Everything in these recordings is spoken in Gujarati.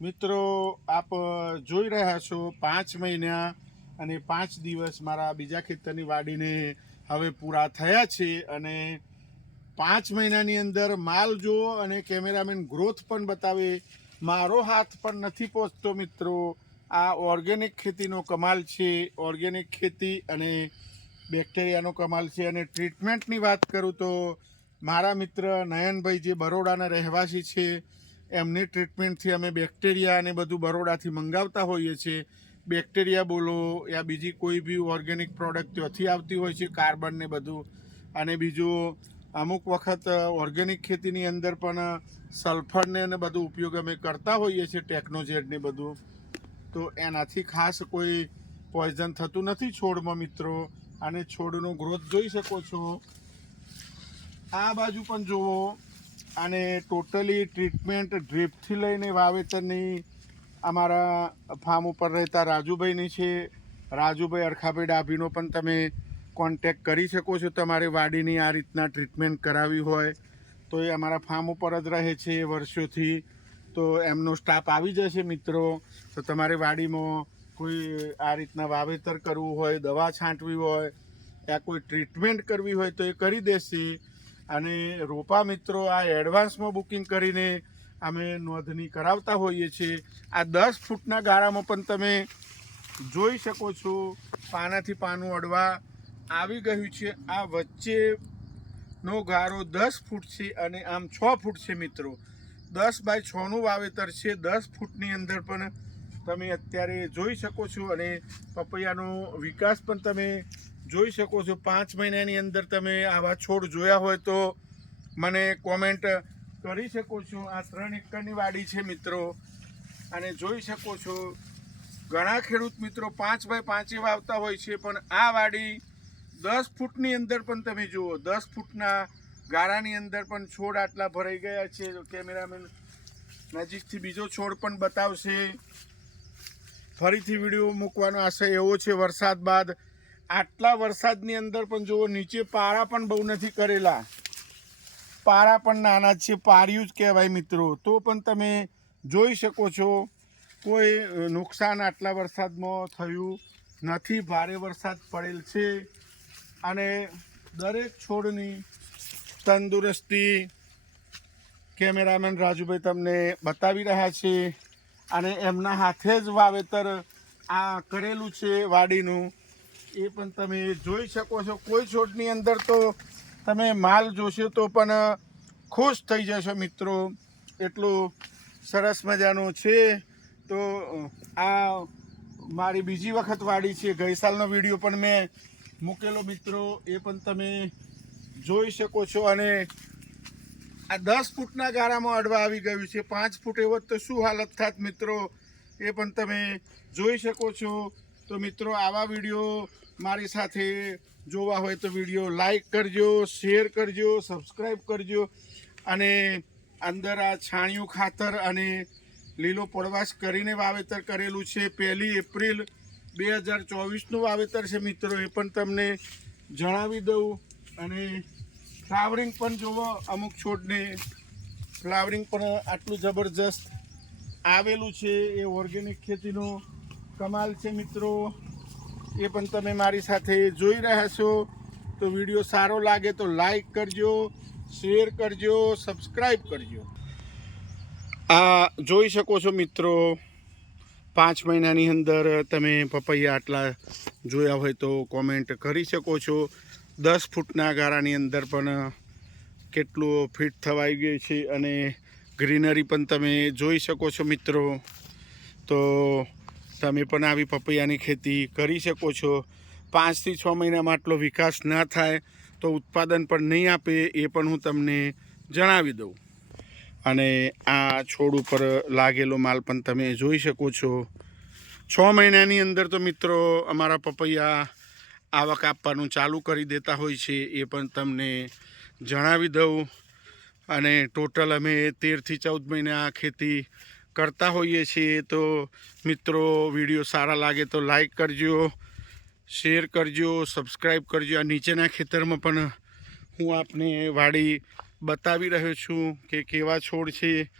મિત્રો, આપ જોઈ રહ્યા છો પાંચ મહિના અને પાંચ દિવસ મારા બીજા ખેતરની વાડીને હવે પૂરા થયા છે અને પાંચ મહિનાની અંદર માલ જુઓ અને કેમેરામેન ગ્રોથ પણ બતાવે. મારો હાથ પણ નથી પહોંચતો મિત્રો. આ ઓર્ગેનિક ખેતીનો કમાલ છે. ઓર્ગેનિક ખેતી અને બેક્ટેરિયાનો કમાલ છે અને ટ્રીટમેન્ટની વાત કરું તો મારા મિત્ર નયનભાઈ જે બરોડાના રહેવાસી છે એમની ટ્રીટમેન્ટથી અમે બેક્ટેરિયા અને બધું બરોડાથી મંગાવતા હોઈએ છીએ. બેક્ટેરિયા બોલો યા બીજી કોઈ બી ઓર્ગેનિક પ્રોડક્ટ ત્યાંથી આવતી હોય છે કાર્બન ને બધું. અને બીજું, અમુક વખત ઓર્ગેનિક ખેતીની અંદર પણ સલ્ફરને અને બધું ઉપયોગ અમે કરતા હોઈએ છીએ ટેકનોજેડ ને બધું. તો એનાથી ખાસ કોઈ પોઈઝન થતું નથી છોડમાં, મિત્રો. અને છોડનો ગ્રોથ જોઈ શકો છો. આ બાજુ પણ જુઓ. અને ટોટલી ટ્રીટમેન્ટ ડ્રીપથી લઈને વાવેતરની અમારા ફાર્મ ઉપર રહેતા રાજુભાઈની છે. રાજુભાઈ અરખાભાઈ ડાભીનો પણ તમે કોન્ટેક કરી શકો છો. તમારે વાડીની આ રીતના ટ્રીટમેન્ટ કરાવી હોય તો એ અમારા ફાર્મ ઉપર જ રહે છે વર્ષોથી. તો એમનો સ્ટાફ આવી જશે મિત્રો. તો તમારે વાડીમાં કોઈ આ રીતના વાવેતર કરવું હોય, દવા છાંટવી હોય, યા કોઈ ટ્રીટમેન્ટ કરવી હોય તો એ કરી દેશે. અને રોપા મિત્રો આ એડવાન્સમાં બુકિંગ કરીને અમે નોંધણી કરાવતા હોઈએ છીએ. આ દસ ફૂટના ગાળામાં પણ તમે જોઈ શકો છો, પાનાથી પાનું અડવા આવી ગયું છે. આ વચ્ચેનો ગાળો દસ ફૂટ છે અને આમ છ ફૂટ છે મિત્રો. દસ બાય છનું વાવેતર છે. દસ ફૂટની અંદર પણ તમે અત્યારે જોઈ શકો છો અને પપૈયાનો વિકાસ પણ તમે જોઈ શકો છો. પાંચ મહિનાની અંદર તમે આવા છોડ જોયા હોય તો મને કોમેન્ટ કરી શકો છો. આ ત્રણ એકરની વાડી છે મિત્રો. અને જોઈ શકો છો, ઘણા ખેડૂત મિત્રો પાંચ બાય પાંચે વાવતા હોય છે, પણ આ વાડી દસ ફૂટની અંદર પણ તમે જુઓ. દસ ફૂટના ગાળાની અંદર પણ છોડ આટલા ભરાઈ ગયા છે. કેમેરામેન નજીકથી બીજો છોડ પણ બતાવશે. ફરીથી વીડિયો મૂકવાનો આશય એવો છે, વરસાદ બાદ આટલા વરસાદની અંદર પણ જુઓ, નીચે પારા પણ બહુ નથી કરેલા. પારા પણ નાના છે, પાર્યું જ કહેવાય મિત્રો. તો પણ તમે જોઈ શકો છો, કોઈ નુકસાન આટલા વરસાદમાં થયું નથી. ભારે વરસાદ પડેલ છે અને દરેક છોડની તંદુરસ્તી કેમેરામેન રાજુભાઈ તમને બતાવી રહ્યા છે અને એમના હાથે જ વાવેતર આ કરેલું છે વાડીનું. એ પણ તમે જોઈ શકો છો. કોઈ છોડની અંદર તો તમે માલ જોશો તો પણ ખુશ થઈ જશો મિત્રો. એટલું સરસ મજાનું છે. તો આ મારી બીજી વખત વાડી છે. ગઈ સાલનો વીડિયો પણ મેં મૂકેલો મિત્રો. એ પણ તમે જોઈ શકો છો. અને આ દસ ફૂટના ગાળામાં અડવા આવી ગયું છે. પાંચ ફૂટ એવો તો શું હાલત થાત મિત્રો? એ પણ તમે જોઈ શકો છો. તો મિત્રો, આવા વીડિયો મારી સાથે જોવા હોય તો વીડિયો લાઈક કરજો શેર કરજો સબસ્ક્રાઈબ કરજો. અને અંદર આ છાણિયું ખાતર અને લીલો પડવાશ કરીને વાવેતર કરેલું છે. પહેલી એપ્રિલ બે હજાર ચોવીસનું વાવેતર છે મિત્રો. એ પણ તમને જણાવી દઉં. અને ફ્લાવરિંગ પણ જુઓ અમુક છોડને ફ્લાવરિંગ પણ આટલું જબરજસ્ત આવેલું છે. એ ઓર્ગેનિક ખેતીનો કમાલ છે મિત્રો. એ પણ તમે મારી સાથે જોઈ રહ્યા છો. તો વીડિયો સારો લાગે તો લાઈક કરજો, શેર કરજો સબસ્ક્રાઈબ કરજો. આ જોઈ શકો છો મિત્રો, પાંચ મહિનાની અંદર તમે પપૈયા આટલા જોયા હોય તો કોમેન્ટ કરી શકો છો. દસ ફૂટના ગાળાની અંદર પણ કેટલું ફિટ થવાઈ ગયું છે અને ગ્રીનરી પણ તમે જોઈ શકો છો મિત્રો. તો તમે પણ આવી પપૈયાની ખેતી કરી શકો છો. પાંચથી છ મહિનામાં આટલો વિકાસ ના થાય તો ઉત્પાદન પણ નહીં આપે એ પણ હું તમને જણાવી દઉં. અને આ છોડ ઉપર લાગેલો માલ પણ તમે જોઈ શકો છો. છ મહિનાની અંદર તો મિત્રો અમારા પપૈયા આવક આપવાનું ચાલુ કરી દેતા હોય છે એ પણ તમને જણાવી દઉં. અને ટોટલ અમે તેરથી ચૌદ મહિના ખેતી કરતા હોઈએ છીએ, તો મિત્રો, વીડિયો સારા લાગે તો લાઈક કરજો, શેર કરજો સબસ્ક્રાઈબ કરજો. આ નીચેના ખેતરમાં પણ હું આપને વાડી બતાવી રહ્યો છું કે કેવા છોડ છે,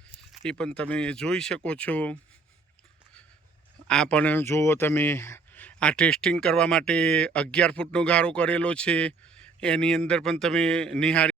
એ પણ તમે જોઈ શકો છો. આ પણ જુઓ તમે, આ ટેસ્ટિંગ કરવા માટે અગિયાર ફૂટનો ગારો કરેલો છે. એની અંદર પણ તમે નિહાળી